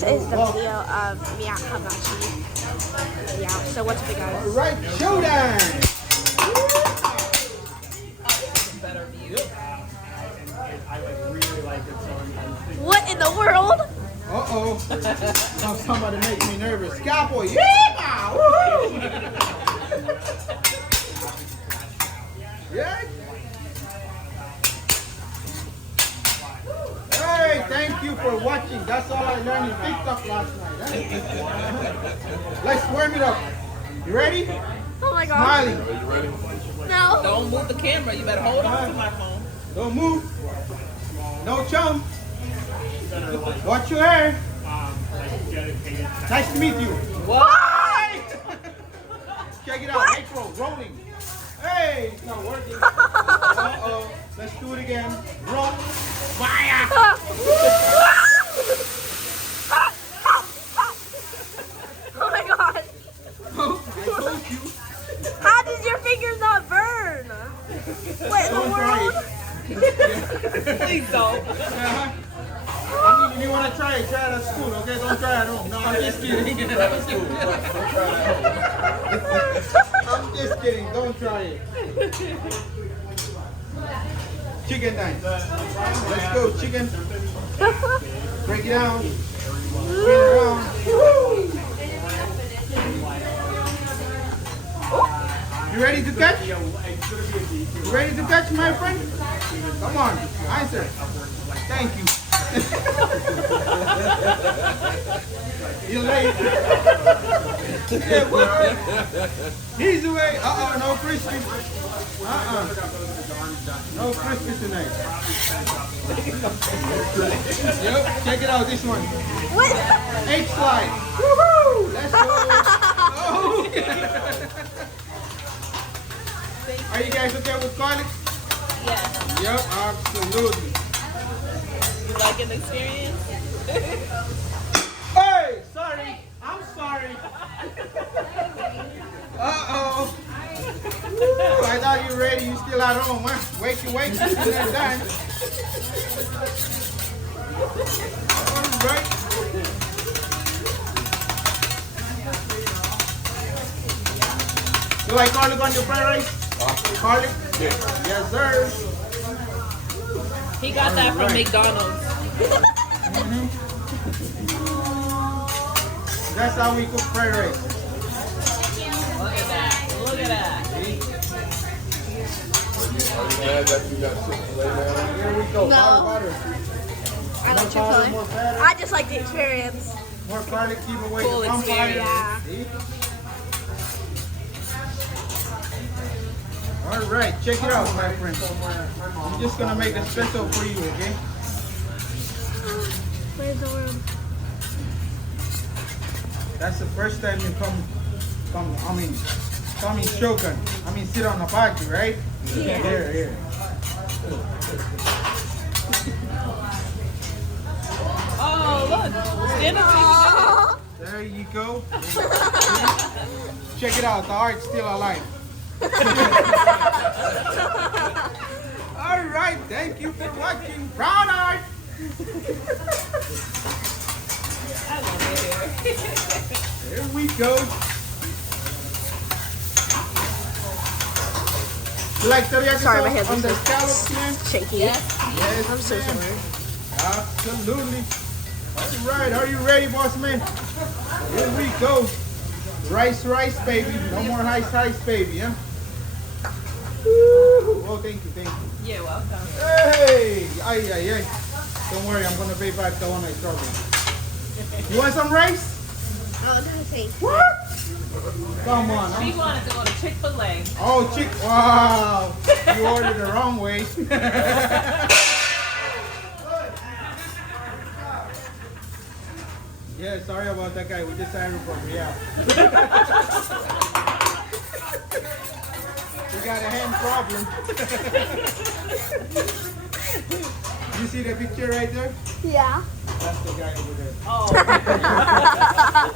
This is the video of me at Hibachi. Yeah, so what's up, guys? Alright, showtime! What in the world? Uh-oh. Now somebody make me nervous. Cowboy, yeah! Woo! Yeah? Hey, thank you for watching. That's all I learned in TikTok last night. Let's warm it up. You ready? Oh my god. Smiling. Are you ready? No. Don't move the camera. You better hold on to my phone. Don't move. No chum. Watch your hair. Nice to meet you. What? Check it out. Micro rolling. Hey, it's not working. Uh-oh. Let's do it again. Roll. Fire. Oh my god. Oh, I told you. How does your fingers not burn? What in the Don't try world? it. Please don't. Uh-huh. I mean, if you want to try it at school, okay? Don't try it at home. No, I'm just kidding. I'm just kidding. Don't try it. Chicken time. Let's go, chicken. Break it down. Spin it around. You ready to catch? You ready to catch, my friend? Come on, answer. Thank you. You're late. Yeah, what? He's away. Uh-oh, no crispy. No crispy tonight. Yep, check it out, this one. What? Egg slide. Woohoo! Let's go. Oh. Are you guys okay with garlic? Yeah. Yep, absolutely. You like an experience? Hey, sorry. I'm sorry. Uh-oh. Woo, I thought you were ready. You still at home, huh? Wake you, still not done. All right. You like garlic on your fried rice? Garlic? Yeah. Yes, sir. He got that from McDonald's. That's how we cook fried rice. Look at that. Look at that. Are you glad that you got Chick-fil-A now? Here we go. No. Butter. I don't More butter, more Chick-fil-A. batter. I just like the experience. More garlic, keep away Full the vampire. experience. Yeah. See? All right, check it out, my friend. I'm just gonna make a special for you, okay? Where's the room? That's the first time you come in Shogun. I mean, sit on a party, right? Yeah. Here. Oh, look. Stand up, baby. There you go. Check it out, the heart's still alive. All right, thank you for watching Brown Art. I love it here. Here we go. You like teriyaki Sorry, my sauce hands on are the so scallops, man? shaky. Yes, I'm so ma'am. sorry. Absolutely. All right, are you ready, boss man? Here we go. Rice, baby. No more rice, baby, huh? Woo. Oh, thank you. You're welcome. Hey! Ay. Don't worry, I'm gonna pay back the one I trouble. You want some rice? Oh, no, thanks. What? Come on. She wanted to go to Chick-fil-A. Oh, wow. You ordered the wrong way. Yeah, sorry about that guy. We just hired from yeah. We got a hand problem. You see the picture right there? Yeah. That's the guy over there. Oh.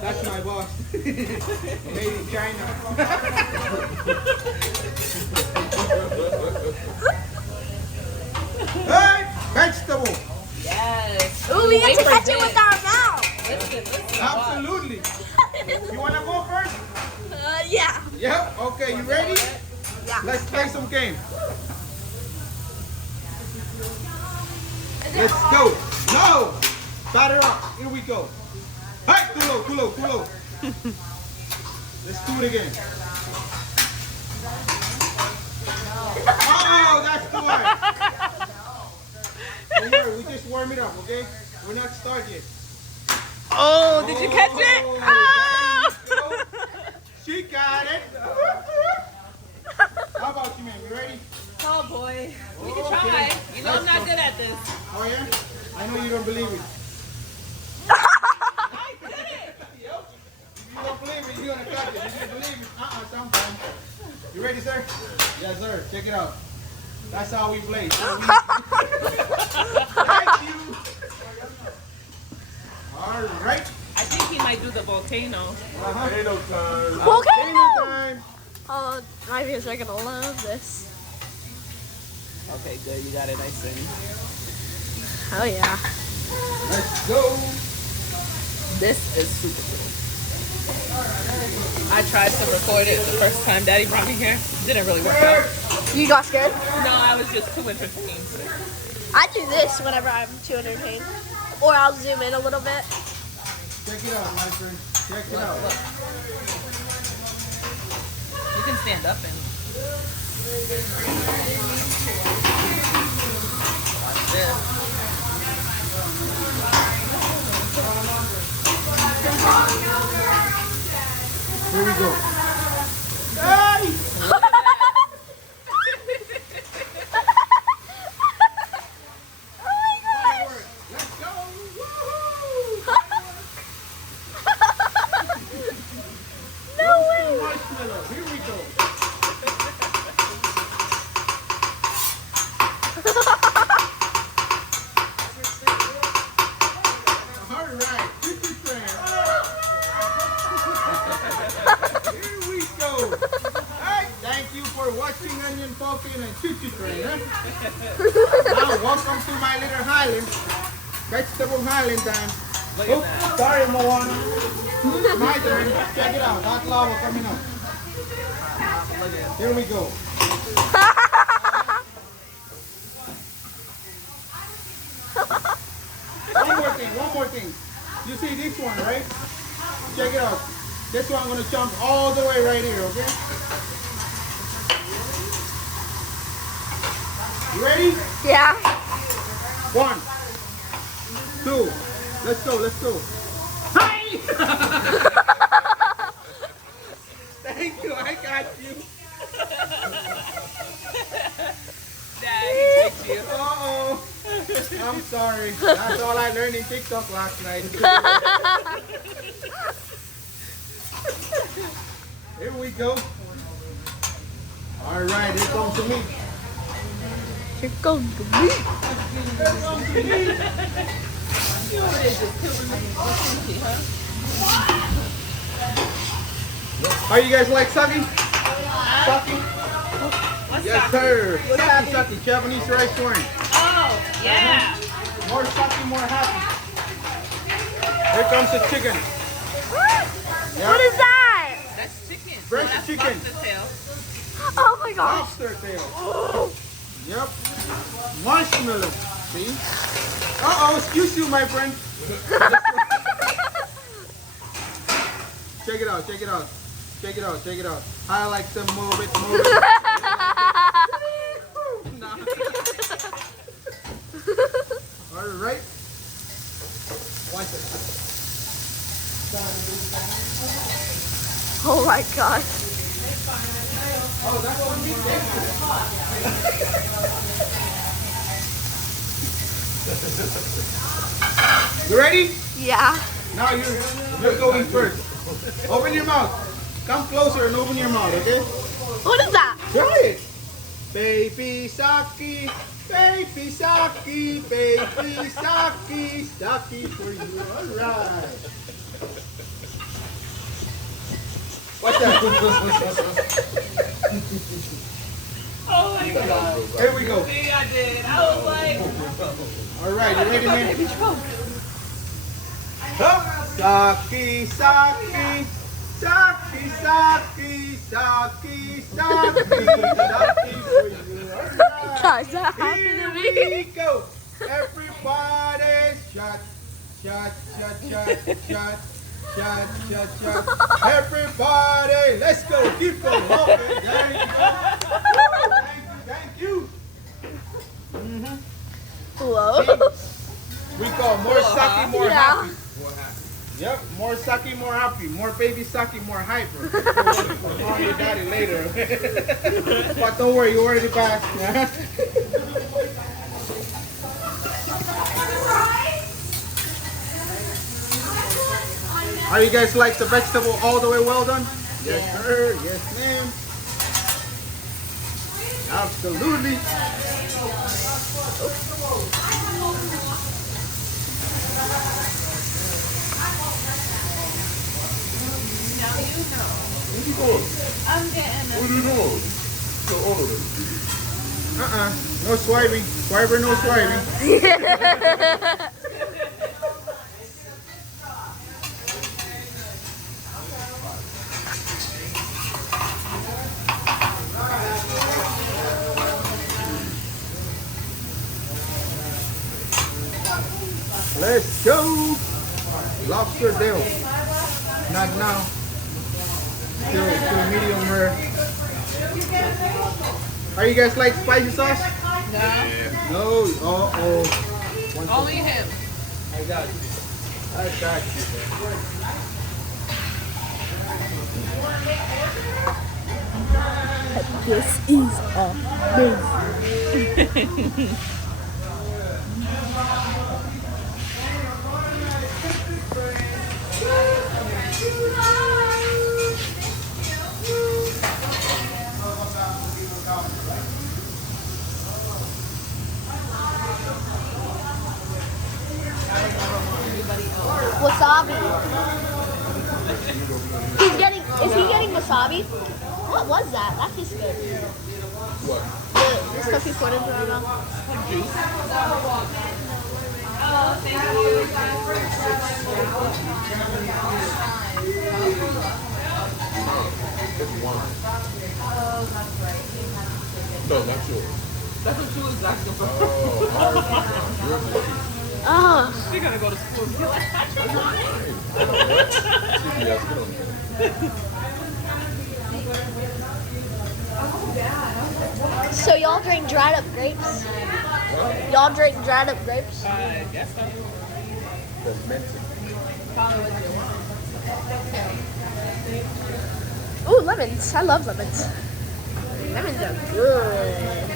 That's my boss. Made in China. Hey, vegetable. Yes. Ooh, we get Wait to for catch it this. with our mouth. Listen. Absolutely. You wanna go first? Yeah. Yep. Okay, you ready? Yeah. Let's play some game. Let's go. No! Batter up. Here we go. Hey, too low. Let's do it again. Oh, that's too hard. Don't worry, we just warm it up, okay? We're not started yet. Oh, did you catch it? Oh, Ah! She got it. How about you, man? You ready? Oh boy. We can try. You know I'm not good at this. Oh, yeah? I know you don't believe it. I did it. If you don't believe it, you're going to cut it. If you believe it, sometimes. You ready, sir? Yes, sir. Check it out. That's how we play. So thank you. All right. I think he might do the volcano. Potato time. Volcano! Time. Oh, my viewers are gonna love this. Okay, good. You got it nice and. Oh yeah. Let's go. This is super cool. I tried to record it the first time Daddy brought me here. Didn't really work out. You got scared? No, I was just too entertained. I do this whenever I'm too entertained. Or I'll zoom in a little bit. Check it out, my friend. Check it out. You can stand up and watch this. Here we go. Hey! Oh my gosh! Let's go! No way! Marshmallow. Here we go. All right. Chicken train. Here we go. Hey, thank you for watching Onion Popping and Chicken Train. Now, welcome to my little Highland. Vegetable Highland time. Oops, sorry, Moana. My turn. Check it out. Hot lava coming up. Here we go. One more thing. You see this one, right? Check it out. This one I'm gonna jump all the way right here, okay? You ready? Yeah. 1, 2, let's go. Hi! Thank you, I got you. Daddy takes you. Uh-oh. I'm sorry. That's all I learned in TikTok last night. Here we go. All right, here comes the meat. Here goes the meat. Here comes the meat. How you guys like sucking? Sucking? Yes, sir. Sucky, Japanese rice wine. Oh, yeah. More sucky, more happy. Here comes the chicken. Yep. What is that? That's chicken. Fresh That's chicken. lobster tail. Oh my gosh. Lobster tail. Yep. Marshmallow. See? Uh-oh, excuse you, my friend. Check it out, check it out. Check it out, check it out. I like to move it, move it. All right. Watch it. Oh my gosh. Oh, that's what we did. You ready? Yeah. Now you're going first. Open your mouth. Come closer and open your mouth, okay? What is that? Try it. Baby Saki, baby Saki, baby Saki, Saki for you. All right. What's that? Oh my god. Here we go. See, I did. I was like, All right, you ready, man? baby choke. Up. Saki, saki, saki, saki, saki, saki, saki for you. Alright. Guys, that happened Here to me. we go. Everybody, shot, shot, shot, shot, shot, shot, shot, shot. Everybody, let's go. Keep going. Okay, there you go. Thank you. Whoa. We go more sake, more Yeah. happy. Yep, more sake, more happy. More baby sake, more hyper. Call your daddy later. But don't worry, you already passed. How you guys like the vegetable all the way well done? Yes, sir. Yes, ma'am. Absolutely. What you doing? I'm getting What are you doing? So all of it. No swiping. Swiper, no swiping. Let's go. Lobster deal. Not now. Still medium rare. Are you guys like spicy sauce? no. No. Uh-oh. Only him. I got you. I got you. This is amazing. Wasabi. Is he getting wasabi? What was that? That tastes good. What? The stuff you put into your mouth. It's wine. No, not yours. That's what she was asking for. Yours is cheap. Oh. She's gonna go to school and be like, that's your wine. CBS, get on there. So y'all drink dried up grapes? Y'all drink dried up grapes? I guess so. Fermented. Ooh, lemons. I love lemons. Lemons are good.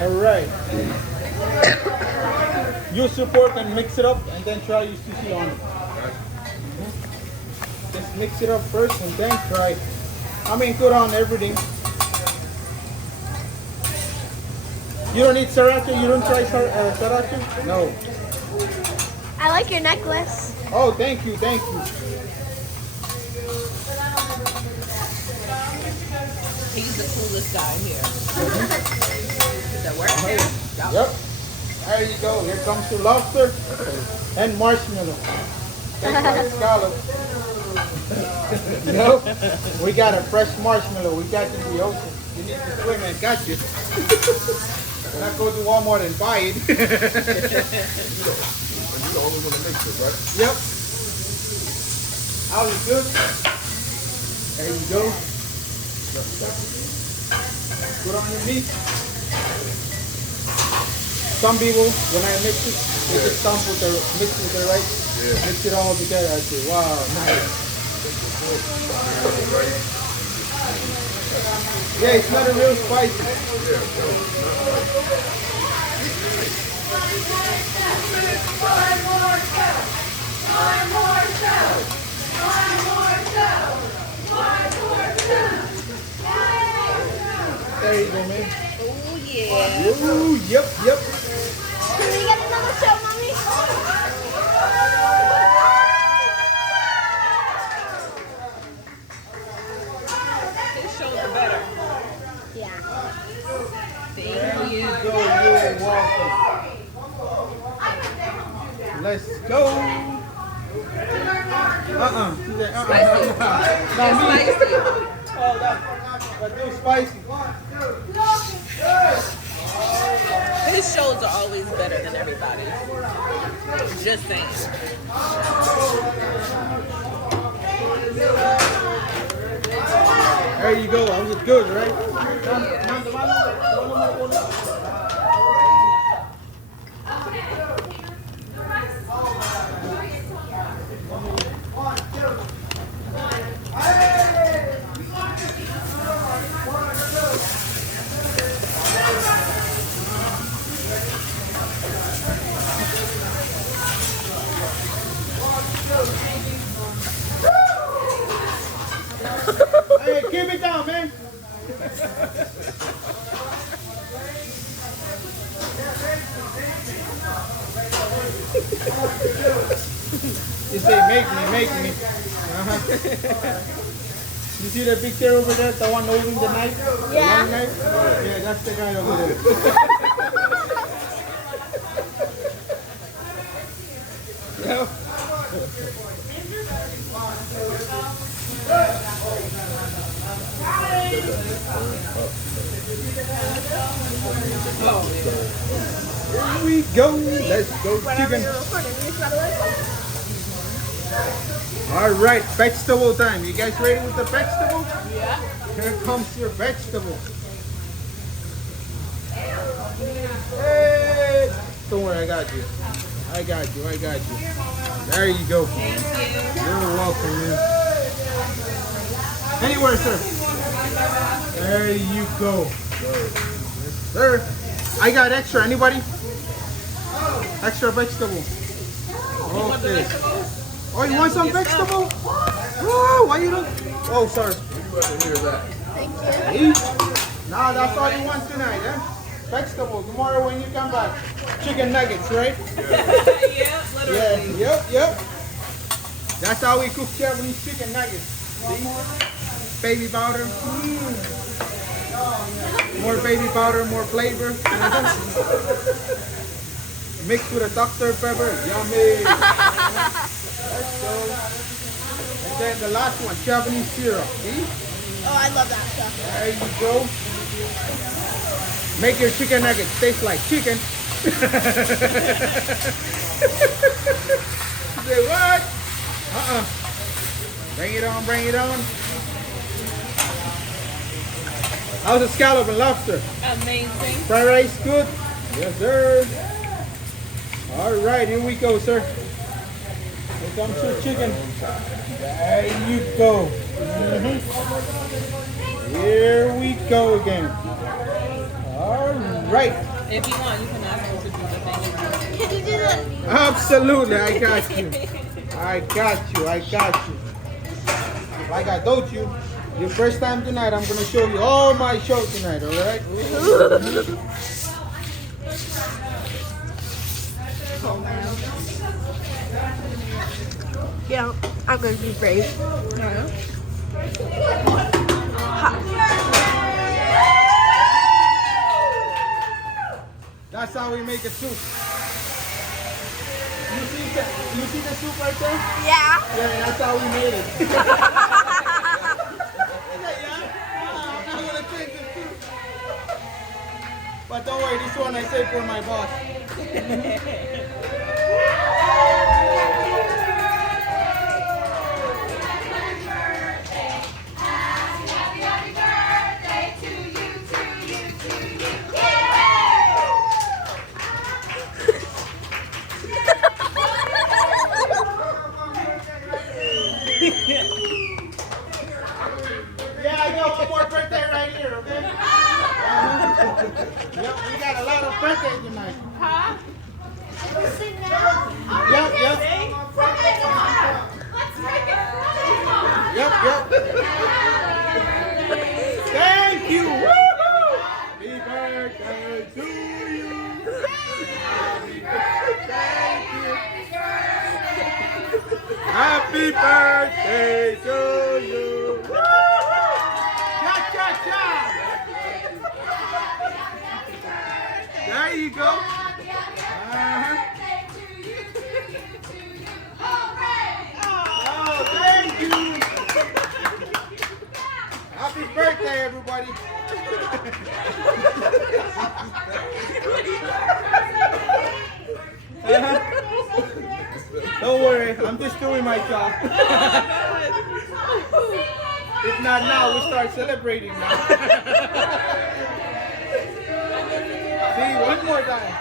All right. Use your pork and mix it up, and then try your sushi on it. Just mix it up first, and then try. Put on everything. You don't need sriracha? You don't try sriracha? No. I like your necklace. Oh, thank you, thank you. He's the coolest guy here. Does that work here? Yep. There you go. Here comes your lobster and marshmallow. That's like scallop. No, we got a fresh marshmallow. We got it in the ocean. You need to swim and catch it. Not go to Walmart and buy it. And you're the only one that makes it, right? Yep. How is good? There you go. Put on your meat. Some people, when I mix it, they just dump with the mix with the rice. Yeah. Mix it all together. I say, wow, nice. Yeah, it's not a real spicy. There you go, man. Oh yeah. Ooh, yep. Can we get another show, mommy? His shows are better. Yeah. Thank you. There you go. You're welcome. Let's go. She said, Not me. Spicy. Oh, that's too spicy. His shows are always better than everybody's. Just saying. There you go. That was good, right? Hey, keep it down, man. You say, make me. You see the picture over there, the one holding the knife? Yeah. The long knife? Yeah, that's the guy over there. Yeah. Here we go. Let's go Whatever chicken. you're recording, you by the way. All right, vegetable time. You guys ready with the vegetable? Yeah. Here comes your vegetable. Hey, don't worry, I got you. I got you. There you go. Thank you. You're welcome, man. Anywhere, sir. There you go. Yes, sir. I got extra. Anybody? Extra vegetable. Okay. Oh, you want some vegetable? Oh, why you don't? Oh, sorry. Thank you. Eat. Nah, that's all you want tonight, eh? Vegetable. Tomorrow when you come back. Chicken nuggets, right? Yeah, literally. Yeah, yep. That's how we cook Japanese chicken nuggets. See? Baby powder. More baby powder, more flavor. Mixed with a Dr. Pepper. Yummy. Let's go. And then the last one, Japanese syrup. See? Oh, I love that stuff. There you go. Make your chicken nuggets taste like chicken. Say what? Bring it on. How's the scallop and lobster? Amazing. Fried rice good? Yes, sir. All right, here we go, sir. Here comes your chicken. There you go. Here we go again. All right. If you want, you can ask him to do the thing. Can you do that? Absolutely, I got you. Like I told you, your first time tonight, I'm gonna show you all my show tonight, all right? Yeah, I'm going to be brave. That's how we make a soup. You see the soup right there? Yeah. Yeah, that's how we made it. I'm not gonna change the soup. But don't worry, this one I saved for my boss. Yeah, I got one more birthday right here, okay? Yep, we got a lot of birthdays tonight. Huh? Sing now? Yep. Let's make it fun. Yep. Thank you. Woo-hoo! Happy birthday to you. Happy birthday to you. Happy birthday to you. Cha-cha-cha. There you go. everybody. Don't worry, I'm just doing my job. If not now, we start celebrating now. See, one more time.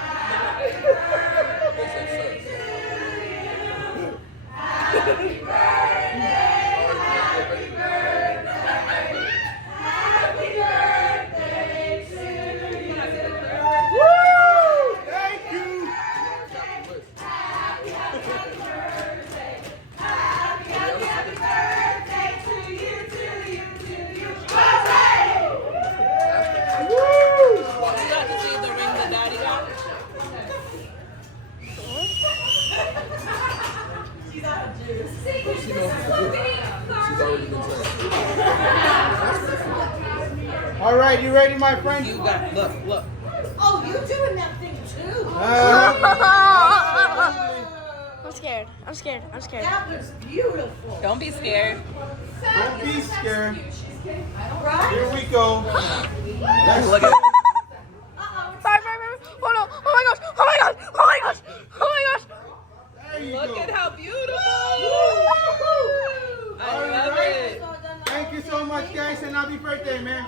Woo! Thank you. You got to see the ring that Daddy got. She knows what to do. She's already been trained. All right, you ready, my friend? You got, look. Oh, you doing that thing too? I'm scared. That was beautiful. Don't be scared. Don't be scared. Right? Here we go. Look at Bye. Oh no! Oh my gosh! There you Look go. at how beautiful. I All love right. it. Thank you so much, guys, and happy birthday, man.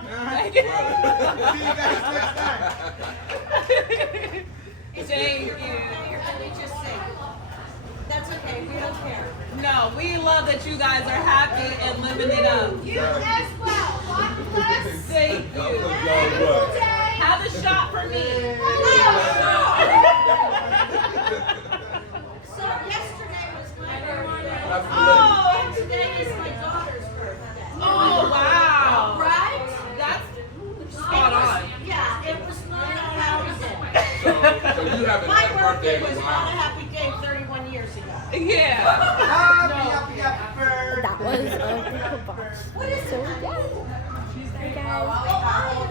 See you guys next time. Thank you. Let me just say, that's okay. We don't care. No, we love that you guys are happy and living it up. You as well. God bless. Thank you. Have a shot for me. So yesterday was my birthday. Oh, And today is my daughter's birthday. oh wow. Right? That's spot on. Yeah, it was not a happy day. So you haven't My had a birthday birthday in a was not a while. happy day 31 years ago. Yeah. Happy birthday. That was a hibachi. So yeah. Hi guys. Oh,